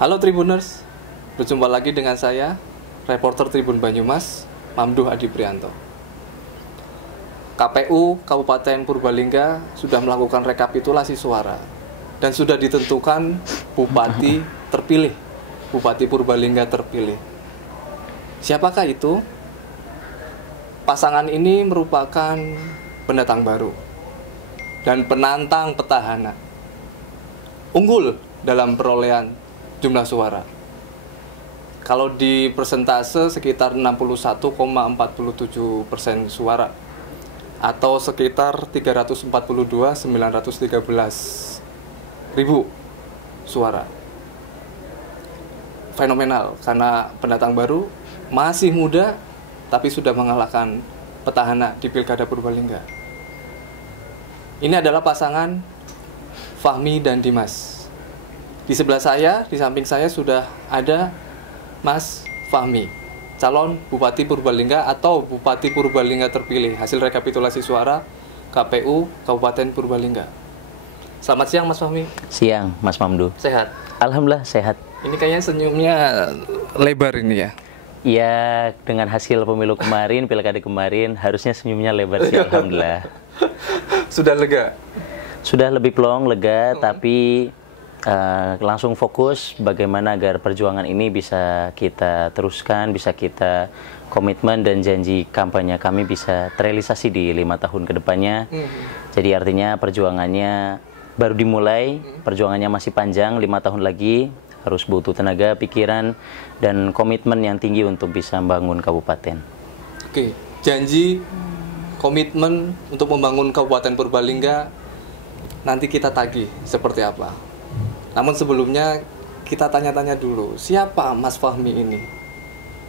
Halo Tribuners, berjumpa lagi dengan saya, reporter Tribun Banyumas, Mamduh Adi Prianto. KPU Kabupaten Purbalingga sudah melakukan rekapitulasi suara dan sudah ditentukan Bupati terpilih, Bupati Purbalingga terpilih. Siapakah itu? Pasangan ini merupakan pendatang baru dan penantang petahana. Unggul dalam perolehan jumlah suara. Kalau di persentase sekitar 61,47% suara atau sekitar 342.913 ribu suara. Fenomenal karena pendatang baru masih muda tapi sudah mengalahkan petahana di Pilkada Purbalingga. Ini adalah pasangan Fahmi dan Dimas. Di sebelah saya, di samping saya sudah ada Mas Fahmi, calon Bupati Purbalingga atau Bupati Purbalingga terpilih hasil rekapitulasi suara KPU Kabupaten Purbalingga. Selamat siang Mas Fahmi. Siang Mas Mamdu. Sehat? Alhamdulillah sehat. Ini kayaknya senyumnya lebar ini ya? Ya, dengan hasil pemilu kemarin, pilkada kemarin, harusnya senyumnya lebar sih, alhamdulillah. Sudah lega? Sudah lebih plong, lega, tapi langsung fokus bagaimana agar perjuangan ini bisa kita teruskan, bisa kita komitmen dan janji kampanye kami bisa terrealisasi di 5 tahun ke depannya. Jadi artinya perjuangannya baru dimulai, perjuangannya masih panjang, 5 tahun lagi, harus butuh tenaga, pikiran, dan komitmen yang tinggi untuk bisa membangun kabupaten. Oke, janji, komitmen untuk membangun Kabupaten Purbalingga nanti kita tagih seperti apa. Namun sebelumnya kita tanya-tanya dulu, siapa Mas Fahmi ini?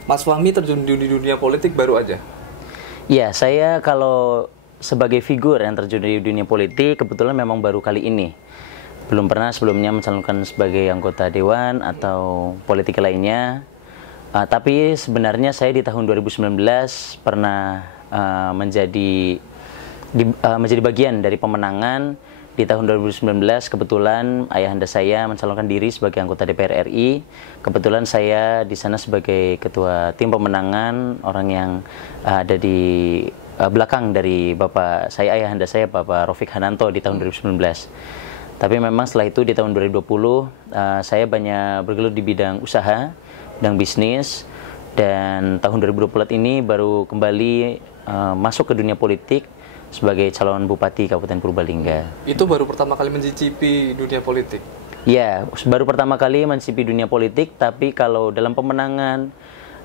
Mas Fahmi terjun di dunia politik baru aja? Ya, saya kalau sebagai figur yang terjun di dunia politik kebetulan memang baru kali ini. Belum pernah sebelumnya mencalonkan sebagai anggota dewan atau politik lainnya. Tapi sebenarnya saya di tahun 2019 pernah menjadi bagian dari pemenangan. Di tahun 2019 kebetulan ayahanda saya mencalonkan diri sebagai anggota DPR RI. Kebetulan saya di sana sebagai ketua tim pemenangan, orang yang ada di belakang dari bapak saya, ayahanda saya, Bapak Rofik Hananto di tahun 2019. Tapi memang setelah itu di tahun 2020 saya banyak bergelut di bidang usaha, bidang bisnis, dan tahun 2024 ini baru kembali masuk ke dunia politik sebagai calon Bupati Kabupaten Purbalingga. Itu baru pertama kali mencicipi dunia politik? Ya, baru pertama kali mencicipi dunia politik, tapi kalau dalam pemenangan,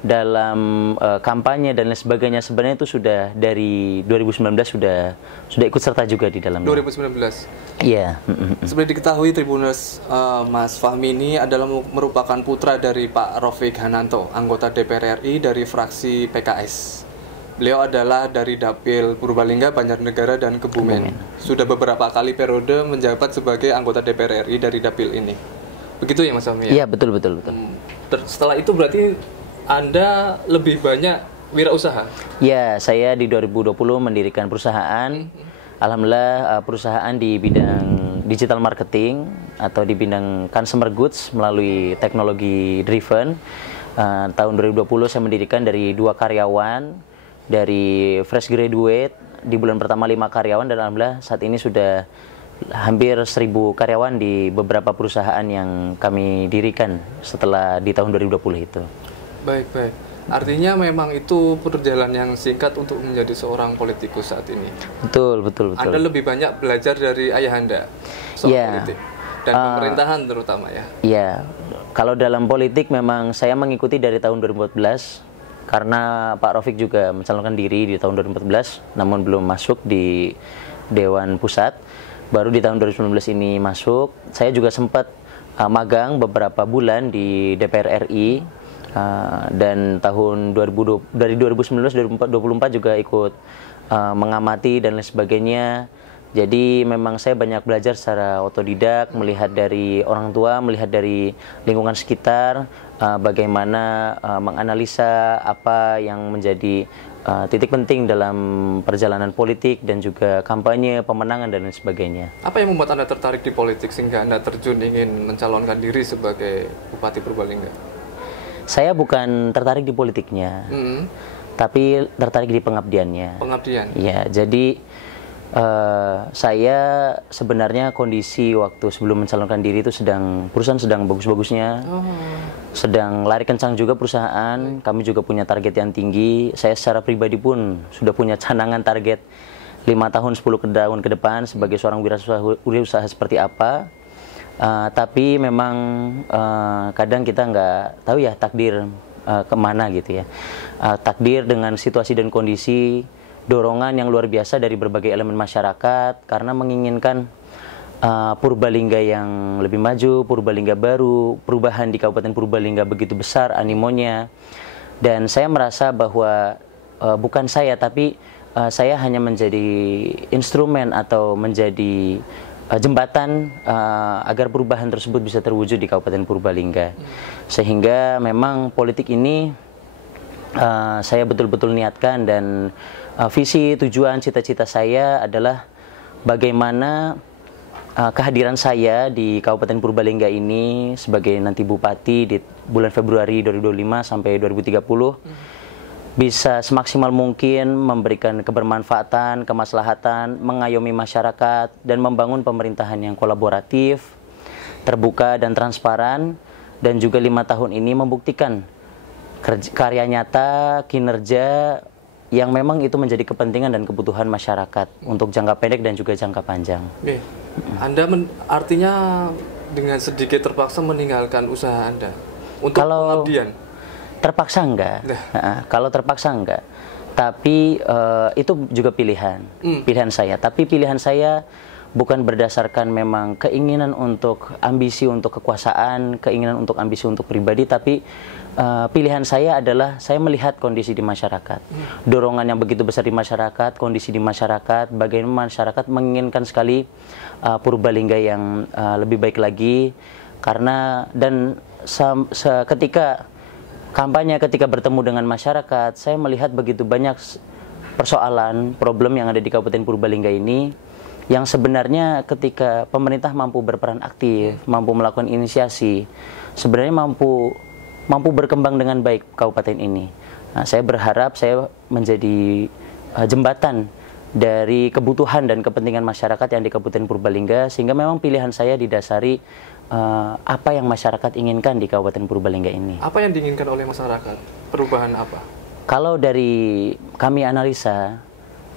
dalam kampanye dan lain sebagainya sebenarnya itu sudah dari 2019 sudah ikut serta juga di dalamnya. 2019? Iya. Seperti diketahui Tribuners, Mas Fahmi ini adalah merupakan putra dari Pak Rofik Hananto, anggota DPR RI dari fraksi PKS. Beliau adalah dari Dapil Purbalingga, Banjarnegara, dan Kebumen. Sudah beberapa kali periode menjabat sebagai anggota DPR RI dari Dapil ini. Begitu ya Mas Fahmi? Iya, betul. Setelah itu berarti Anda lebih banyak wirausaha? Ya, saya di 2020 mendirikan perusahaan. Alhamdulillah perusahaan di bidang digital marketing atau di bidang consumer goods melalui teknologi driven. Tahun 2020 saya mendirikan dari 2 karyawan. Dari fresh graduate, di bulan pertama 5 karyawan, dan alhamdulillah saat ini sudah hampir 1.000 karyawan di beberapa perusahaan yang kami dirikan setelah di tahun 2020 itu. Baik. Artinya memang itu perjalanan yang singkat untuk menjadi seorang politikus saat ini. Betul. Anda lebih banyak belajar dari ayahanda soal politik dan pemerintahan terutama ya? Iya, kalau dalam politik memang saya mengikuti dari tahun 2014. Karena Pak Rofik juga mencalonkan diri di tahun 2014, namun belum masuk di Dewan Pusat. Baru di tahun 2019 ini masuk. Saya juga sempat magang beberapa bulan di DPR RI, dan tahun 2020, dari 2019-2024 juga ikut mengamati dan lain sebagainya. Jadi memang saya banyak belajar secara otodidak, melihat dari orang tua, melihat dari lingkungan sekitar, bagaimana menganalisa apa yang menjadi titik penting dalam perjalanan politik dan juga kampanye, pemenangan dan lain sebagainya. Apa yang membuat Anda tertarik di politik sehingga Anda terjun ingin mencalonkan diri sebagai Bupati Purbalingga? Saya bukan tertarik di politiknya, tapi tertarik di pengabdiannya. Pengabdian? Ya, jadi saya sebenarnya kondisi waktu sebelum mencalonkan diri itu perusahaan sedang bagus-bagusnya, sedang lari kencang juga perusahaan. Kami juga punya target yang tinggi. Saya secara pribadi pun sudah punya canangan target 5 tahun 10 tahun ke depan sebagai seorang wirausaha seperti apa. Tapi memang kadang kita nggak tahu ya takdir kemana gitu ya. Takdir dengan situasi dan kondisi, dorongan yang luar biasa dari berbagai elemen masyarakat karena menginginkan Purbalingga yang lebih maju, Purbalingga baru, perubahan di Kabupaten Purbalingga begitu besar animonya. Dan saya merasa bahwa bukan saya, tapi saya hanya menjadi instrumen atau menjadi jembatan agar perubahan tersebut bisa terwujud di Kabupaten Purbalingga. Sehingga memang politik ini saya betul-betul niatkan, dan visi, tujuan, cita-cita saya adalah bagaimana kehadiran saya di Kabupaten Purbalingga ini sebagai nanti Bupati di bulan Februari 2025 sampai 2030 bisa semaksimal mungkin memberikan kebermanfaatan, kemaslahatan, mengayomi masyarakat, dan membangun pemerintahan yang kolaboratif, terbuka dan transparan, dan juga 5 tahun ini membuktikan karya nyata, kinerja yang memang itu menjadi kepentingan dan kebutuhan masyarakat untuk jangka pendek dan juga jangka panjang. Anda artinya dengan sedikit terpaksa meninggalkan usaha Anda untuk pengabdian? Terpaksa enggak. Kalau terpaksa enggak. Tapi itu juga pilihan saya. Tapi pilihan saya bukan berdasarkan memang keinginan untuk ambisi untuk kekuasaan, keinginan untuk ambisi untuk pribadi, tapi pilihan saya adalah saya melihat kondisi di masyarakat, dorongan yang begitu besar di masyarakat, kondisi di masyarakat, bagaimana masyarakat menginginkan sekali Purbalingga yang lebih baik lagi, karena dan ketika kampanye, ketika bertemu dengan masyarakat, saya melihat begitu banyak persoalan, problem yang ada di Kabupaten Purbalingga ini, yang sebenarnya ketika pemerintah mampu berperan aktif, mampu melakukan inisiasi, sebenarnya mampu berkembang dengan baik kabupaten ini. Nah, saya berharap saya menjadi jembatan dari kebutuhan dan kepentingan masyarakat yang di Kabupaten Purbalingga, sehingga memang pilihan saya didasari apa yang masyarakat inginkan di Kabupaten Purbalingga ini. Apa yang diinginkan oleh masyarakat? Perubahan apa? Kalau dari kami analisa,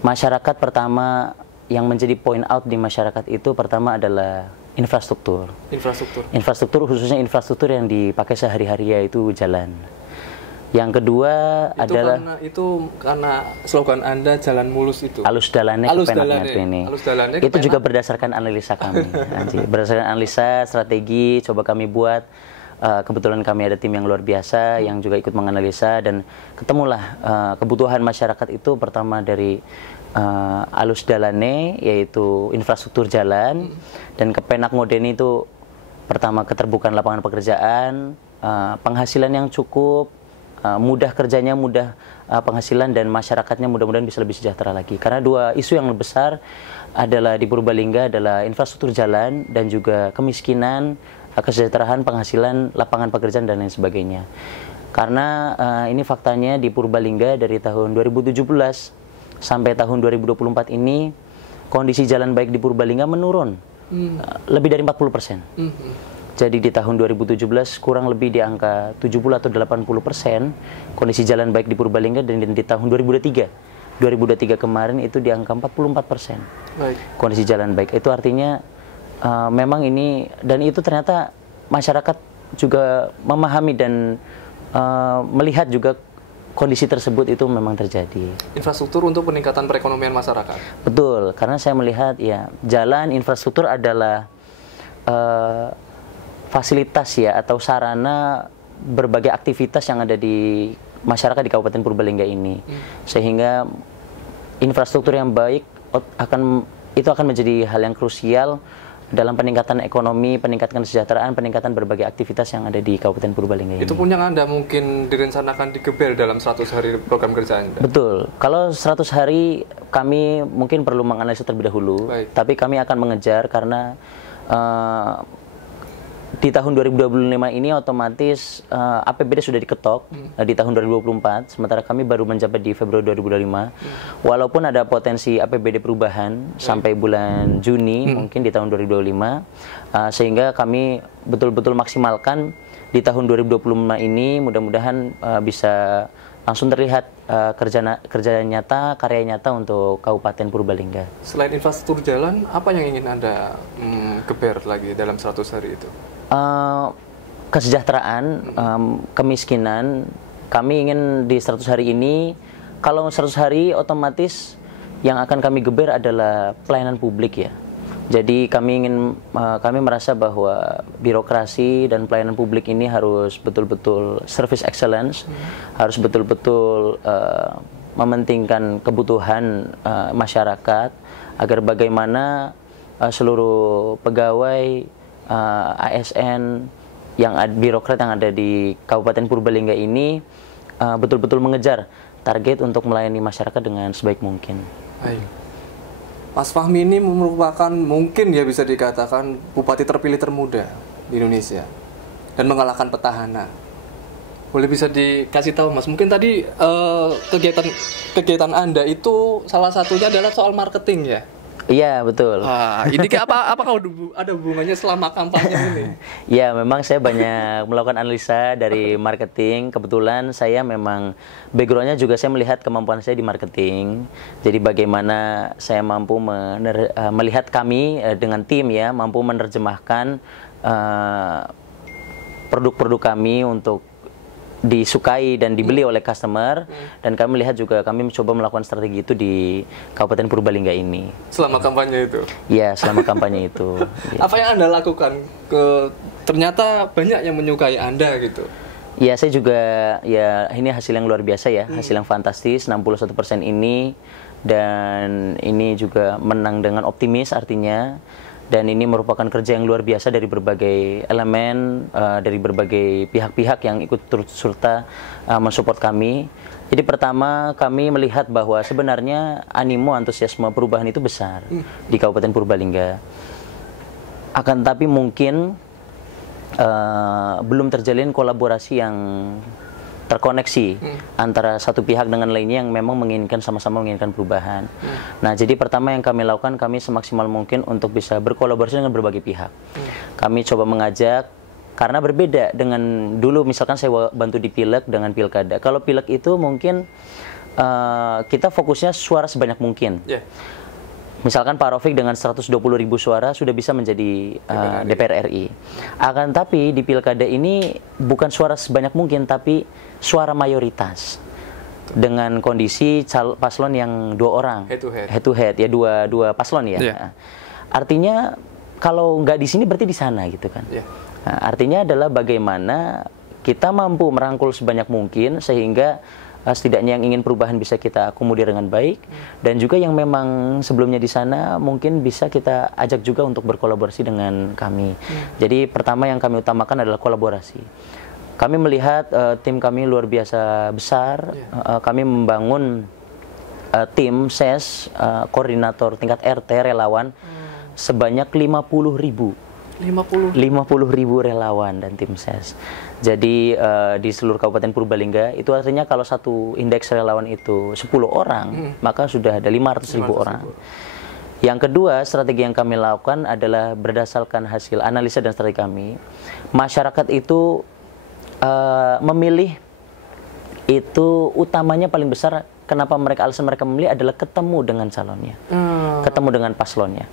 masyarakat pertama yang menjadi point out di masyarakat itu pertama adalah infrastruktur. Infrastruktur khususnya infrastruktur yang dipakai sehari-hari, yaitu jalan. Yang kedua karena slogan Anda jalan mulus itu. Alus dalane kepenaknya ini. Itu juga berdasarkan analisa kami. Berdasarkan analisa strategi coba kami buat. Kebetulan kami ada tim yang luar biasa yang juga ikut menganalisa, dan ketemulah kebutuhan masyarakat itu pertama dari alus dalane, yaitu infrastruktur jalan, dan kepenak modeni itu pertama keterbukaan lapangan pekerjaan, penghasilan yang cukup, mudah kerjanya, mudah penghasilan, dan masyarakatnya mudah-mudahan bisa lebih sejahtera lagi. Karena dua isu yang lebih besar adalah di Purbalingga adalah infrastruktur jalan dan juga kemiskinan, kesejahteraan, penghasilan, lapangan pekerjaan, dan lain sebagainya. Karena ini faktanya di Purbalingga dari tahun 2017 sampai tahun 2024 ini kondisi jalan baik di Purbalingga menurun lebih dari 40%. Jadi di tahun 2017 kurang lebih di angka 70 atau 80% kondisi jalan baik di Purbalingga, dan di tahun 2023 kemarin itu di angka 44%. Kondisi jalan baik itu artinya memang ini, dan itu ternyata masyarakat juga memahami dan melihat juga kondisi tersebut itu memang terjadi. Infrastruktur untuk peningkatan perekonomian masyarakat. Betul, karena saya melihat ya jalan, infrastruktur adalah fasilitas ya atau sarana berbagai aktivitas yang ada di masyarakat di Kabupaten Purbalingga ini. Sehingga infrastruktur yang baik akan menjadi hal yang krusial dalam peningkatan ekonomi, peningkatan kesejahteraan, peningkatan berbagai aktivitas yang ada di Kabupaten Purbalingga ini. Itu pun yang Anda mungkin direncanakan digeber dalam 100 hari program kerja Anda? Betul. Kalau 100 hari kami mungkin perlu menganalisa terlebih dahulu, tapi kami akan mengejar karena di tahun 2025 ini otomatis APBD sudah diketok di tahun 2024, sementara kami baru menjabat di Februari 2025. Walaupun ada potensi APBD perubahan sampai bulan Juni mungkin di tahun 2025, sehingga kami betul-betul maksimalkan di tahun 2025 ini, mudah-mudahan bisa langsung terlihat kerja nyata, karya nyata untuk Kabupaten Purbalingga. Selain infrastruktur jalan, apa yang ingin Anda geber lagi dalam 100 hari itu? Kesejahteraan, kemiskinan, kami ingin di 100 hari ini, kalau 100 hari otomatis yang akan kami geber adalah pelayanan publik ya. Jadi kami merasa bahwa birokrasi dan pelayanan publik ini harus betul-betul service excellence, harus betul-betul mementingkan kebutuhan masyarakat, agar bagaimana seluruh pegawai ASN birokrat yang ada di Kabupaten Purbalingga ini betul-betul mengejar target untuk melayani masyarakat dengan sebaik mungkin. Baik. Mas Fahmi ini merupakan mungkin ya bisa dikatakan bupati terpilih termuda di Indonesia dan mengalahkan petahana. Boleh bisa dikasih tahu Mas, mungkin tadi kegiatan Anda itu salah satunya adalah soal marketing ya? Iya, betul. Ini apakah ada hubungannya selama kampanye ini? Ya, memang saya banyak melakukan analisa dari marketing. Kebetulan saya memang backgroundnya juga saya melihat kemampuan saya di marketing. Jadi bagaimana saya mampu melihat kami dengan tim ya, mampu menerjemahkan produk-produk kami untuk disukai dan dibeli oleh customer, dan kami lihat juga kami mencoba melakukan strategi itu di Kabupaten Purbalingga ini. Selama kampanye itu? Iya, selama kampanye itu. Apa yang Anda lakukan? Ternyata banyak yang menyukai Anda gitu. Ya, saya juga, ya ini hasil yang luar biasa ya, hasil yang fantastis, 61% ini, dan ini juga menang dengan optimis artinya. Dan ini merupakan kerja yang luar biasa dari berbagai elemen, dari berbagai pihak-pihak yang ikut turut serta mensupport kami. Jadi pertama kami melihat bahwa sebenarnya animo antusiasme perubahan itu besar di Kabupaten Purbalingga. Akan tapi mungkin belum terjalin kolaborasi yang terkoneksi antara satu pihak dengan lainnya yang memang sama-sama menginginkan perubahan. Nah, jadi pertama yang kami lakukan, kami semaksimal mungkin untuk bisa berkolaborasi dengan berbagai pihak. Kami coba mengajak, karena berbeda dengan dulu misalkan saya bantu di Pileg dengan Pilkada. Kalau Pileg itu mungkin kita fokusnya suara sebanyak mungkin. Misalkan Pak Rafiq dengan 120.000 suara sudah bisa menjadi DPR RI. Akan tapi di Pilkada ini bukan suara sebanyak mungkin, tapi suara mayoritas. Dengan kondisi paslon yang 2 orang. Head to head, ya dua paslon ya. Artinya kalau nggak di sini berarti di sana gitu kan. Nah, artinya adalah bagaimana kita mampu merangkul sebanyak mungkin sehingga setidaknya yang ingin perubahan bisa kita akomodir dengan baik, dan juga yang memang sebelumnya di sana mungkin bisa kita ajak juga untuk berkolaborasi dengan kami. Jadi pertama yang kami utamakan adalah kolaborasi. Kami melihat tim kami luar biasa besar. Kami membangun tim SES, koordinator tingkat RT relawan sebanyak 50.000 relawan dan tim SES. Jadi di seluruh Kabupaten Purbalingga itu artinya kalau satu indeks relawan itu 10 orang, maka sudah ada 500.000 orang. Yang kedua, strategi yang kami lakukan adalah berdasarkan hasil analisa dan strategi kami. Masyarakat itu memilih itu utamanya paling besar, kenapa alasan mereka memilih adalah ketemu dengan calonnya, ketemu dengan paslonnya.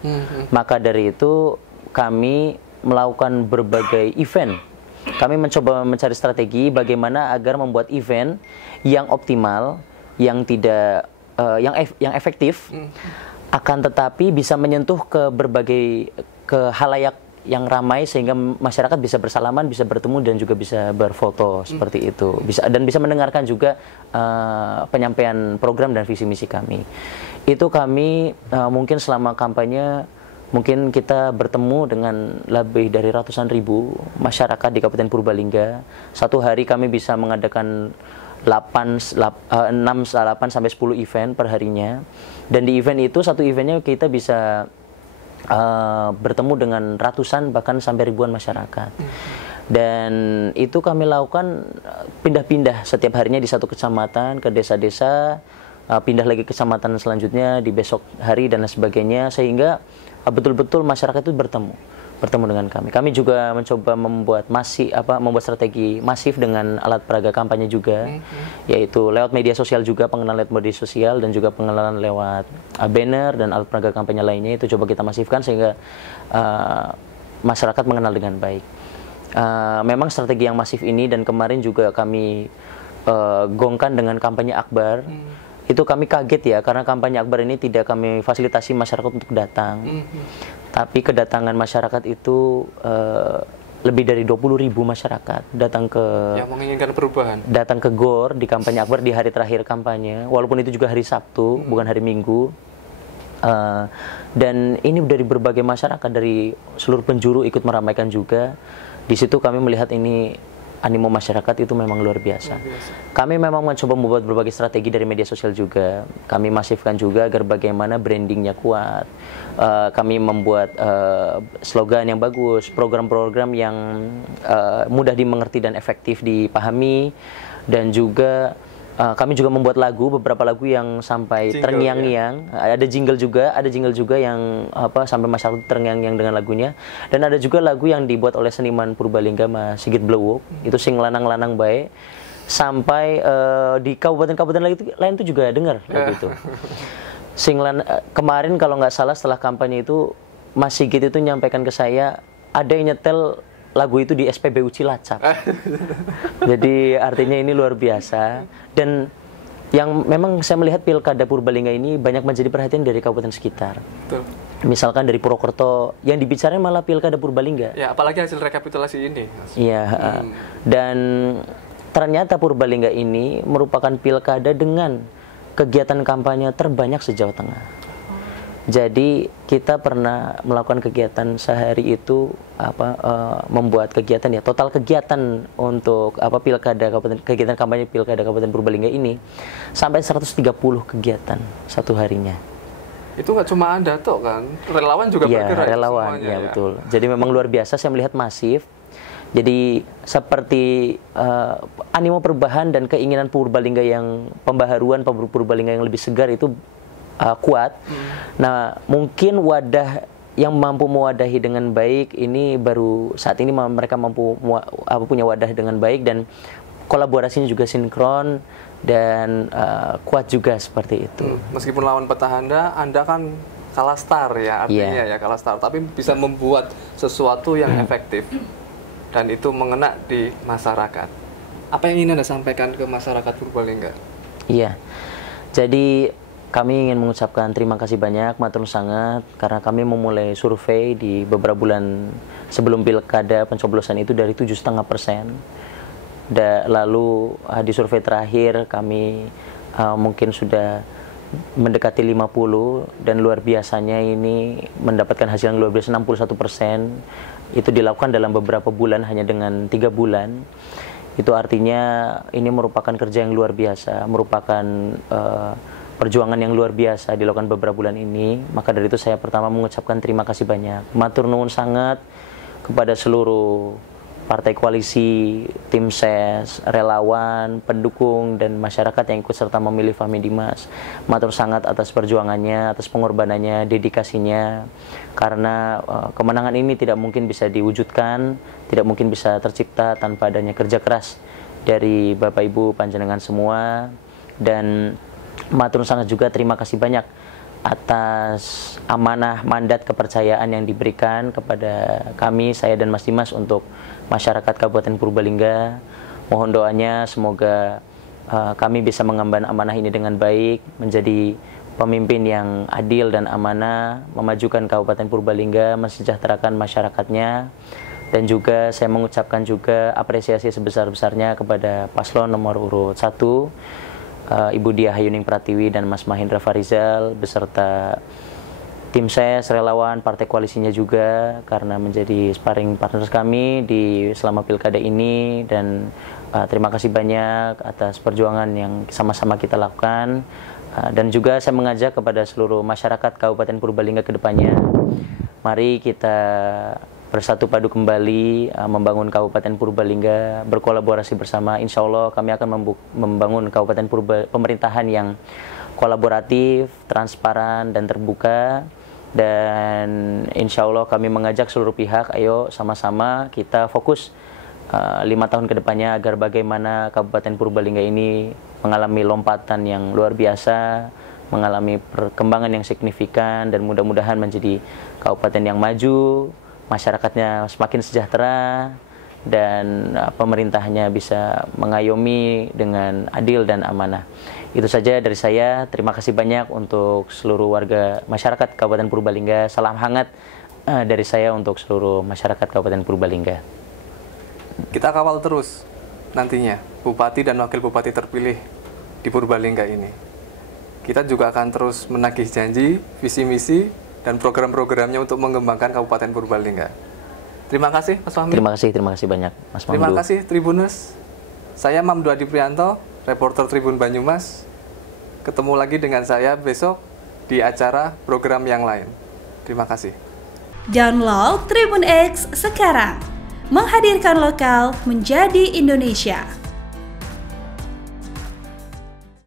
Maka dari itu kami melakukan berbagai event. Kami mencoba mencari strategi bagaimana agar membuat event yang optimal, yang tidak yang efektif, akan tetapi bisa menyentuh ke berbagai halayak yang ramai sehingga masyarakat bisa bersalaman, bisa bertemu dan juga bisa berfoto seperti itu. Bisa mendengarkan juga penyampaian program dan visi misi kami. Itu kami mungkin selama kampanye mungkin kita bertemu dengan lebih dari ratusan ribu masyarakat di Kabupaten Purbalingga. Satu hari kami bisa mengadakan 6, 8 sampai 10 event per harinya. Dan di event itu, satu eventnya kita bisa bertemu dengan ratusan bahkan sampai ribuan masyarakat. Dan itu kami lakukan pindah-pindah setiap harinya di satu kecamatan ke desa-desa, pindah lagi ke kecamatan selanjutnya di besok hari dan lain sebagainya, sehingga betul-betul masyarakat itu bertemu dengan kami. Kami juga mencoba membuat strategi masif dengan alat peraga kampanye juga, yaitu lewat media sosial juga, pengenalan lewat media sosial dan juga pengenalan lewat banner dan alat peraga kampanye lainnya, itu coba kita masifkan sehingga masyarakat mengenal dengan baik. Memang strategi yang masif ini, dan kemarin juga kami gongkan dengan kampanye akbar. Itu kami kaget ya, karena kampanye akbar ini tidak kami fasilitasi masyarakat untuk datang. Tapi kedatangan masyarakat itu lebih dari 20.000 masyarakat datang ke yang menginginkan perubahan. Datang ke GOR di kampanye akbar di hari terakhir kampanye, walaupun itu juga hari Sabtu, bukan hari Minggu. Dan ini dari berbagai masyarakat, dari seluruh penjuru ikut meramaikan juga. Di situ kami melihat ini animo masyarakat itu memang luar biasa. Kami memang mencoba membuat berbagai strategi dari media sosial juga. Kami masifkan juga agar bagaimana brandingnya kuat. Kami membuat slogan yang bagus, program-program yang mudah dimengerti dan efektif dipahami. Dan juga kami juga membuat beberapa lagu yang sampai terngiang-ngiang. Ya. Ada jingle juga yang sampai masyarakat terngiang-ngiang dengan lagunya. Dan ada juga lagu yang dibuat oleh seniman Purbalingga, Mas Sigit Blewuk. Itu sing lanang-lanang bae. Sampai di kabupaten-kabupaten lain itu juga dengar lagu itu. Kemarin kalau nggak salah setelah kampanye itu, Mas Sigit itu nyampaikan ke saya, ada yang nyetel lagu itu di SPBU Cilacap. Jadi artinya ini luar biasa. Dan yang memang saya melihat Pilkada Purbalingga ini banyak menjadi perhatian dari kabupaten sekitar. Betul. Misalkan dari Purwokerto, yang dibicarain malah Pilkada Purbalingga. Ya, apalagi hasil rekapitulasi ini. Iya. Dan ternyata Purbalingga ini merupakan pilkada dengan kegiatan kampanye terbanyak se-Jawa Tengah. Jadi kita pernah melakukan kegiatan sehari itu membuat kegiatan ya, total kegiatan untuk pilkada kabupaten, kegiatan kampanye pilkada Kabupaten Purbalingga ini sampai 130 kegiatan satu harinya. Itu nggak cuma Anda toh kan, relawan juga bergerak. Relawan, ya betul. Jadi memang luar biasa, saya melihat masif. Jadi seperti animo perubahan dan keinginan Purbalingga yang pembaharuan Purbalingga yang lebih segar itu kuat. Nah, mungkin wadah yang mampu mewadahi dengan baik ini baru saat ini mereka mampu punya wadah dengan baik, dan kolaborasinya juga sinkron dan kuat juga seperti itu. Meskipun lawan petahana, Anda kan kalah star ya, artinya ya kalah star, tapi bisa membuat sesuatu yang efektif dan itu mengena di masyarakat. Apa yang ingin Anda sampaikan ke masyarakat Purbalingga? Iya. Jadi kami ingin mengucapkan terima kasih banyak, matur sangat, karena kami memulai survei di beberapa bulan sebelum pilkada pencoblosan itu dari 7,5%. Lalu di survei terakhir kami mungkin sudah mendekati 50, dan luar biasanya ini mendapatkan hasil yang luar biasa 61%. Itu dilakukan dalam beberapa bulan, hanya dengan 3 bulan. Itu artinya ini merupakan kerja yang luar biasa, merupakan perjuangan yang luar biasa dilakukan beberapa bulan ini. Maka dari itu saya pertama mengucapkan terima kasih banyak, matur nuwun sangat kepada seluruh partai koalisi, tim ses, relawan, pendukung, dan masyarakat yang ikut serta memilih Fahmi Dimas. Matur sangat atas perjuangannya, atas pengorbanannya, dedikasinya, karena kemenangan ini tidak mungkin bisa diwujudkan, tidak mungkin bisa tercipta tanpa adanya kerja keras dari Bapak Ibu panjenengan semua. Dan matur sangat juga terima kasih banyak atas amanah, mandat, kepercayaan yang diberikan kepada kami, saya dan Mas Dimas, untuk masyarakat Kabupaten Purbalingga. Mohon doanya semoga kami bisa mengemban amanah ini dengan baik, menjadi pemimpin yang adil dan amanah, memajukan Kabupaten Purbalingga, mensejahterakan masyarakatnya. Dan juga saya mengucapkan juga apresiasi sebesar-besarnya kepada paslon nomor urut 1, Ibu Diah Hayuning Pratiwi dan Mas Mahendra Farizal beserta tim ses, relawan, partai koalisinya juga, karena menjadi sparring partners kami di selama pilkada ini, dan terima kasih banyak atas perjuangan yang sama-sama kita lakukan. Dan juga saya mengajak kepada seluruh masyarakat Kabupaten Purbalingga ke depannya, mari kita bersatu padu kembali membangun Kabupaten Purbalingga, berkolaborasi bersama. Insya Allah kami akan membangun Kabupaten pemerintahan yang kolaboratif, transparan, dan terbuka. Dan insya Allah kami mengajak seluruh pihak, ayo sama-sama kita fokus 5 tahun ke depannya agar bagaimana Kabupaten Purbalingga ini mengalami lompatan yang luar biasa, mengalami perkembangan yang signifikan, dan mudah-mudahan menjadi kabupaten yang maju, masyarakatnya semakin sejahtera, dan pemerintahnya bisa mengayomi dengan adil dan amanah. Itu saja dari saya. Terima kasih banyak untuk seluruh warga masyarakat Kabupaten Purbalingga. Salam hangat dari saya untuk seluruh masyarakat Kabupaten Purbalingga. Kita kawal terus nantinya Bupati dan Wakil Bupati terpilih di Purbalingga ini. Kita juga akan terus menagih janji, visi misi, dan program-programnya untuk mengembangkan Kabupaten Purbalingga. Terima kasih Mas Fahmi. Terima kasih banyak Mas Mamdu. Terima kasih Tribuners. Saya Mamdu Adi Prianto, reporter Tribun Banyumas. Ketemu lagi dengan saya besok di acara program yang lain. Terima kasih. Download Tribun X sekarang. Menghadirkan lokal menjadi Indonesia.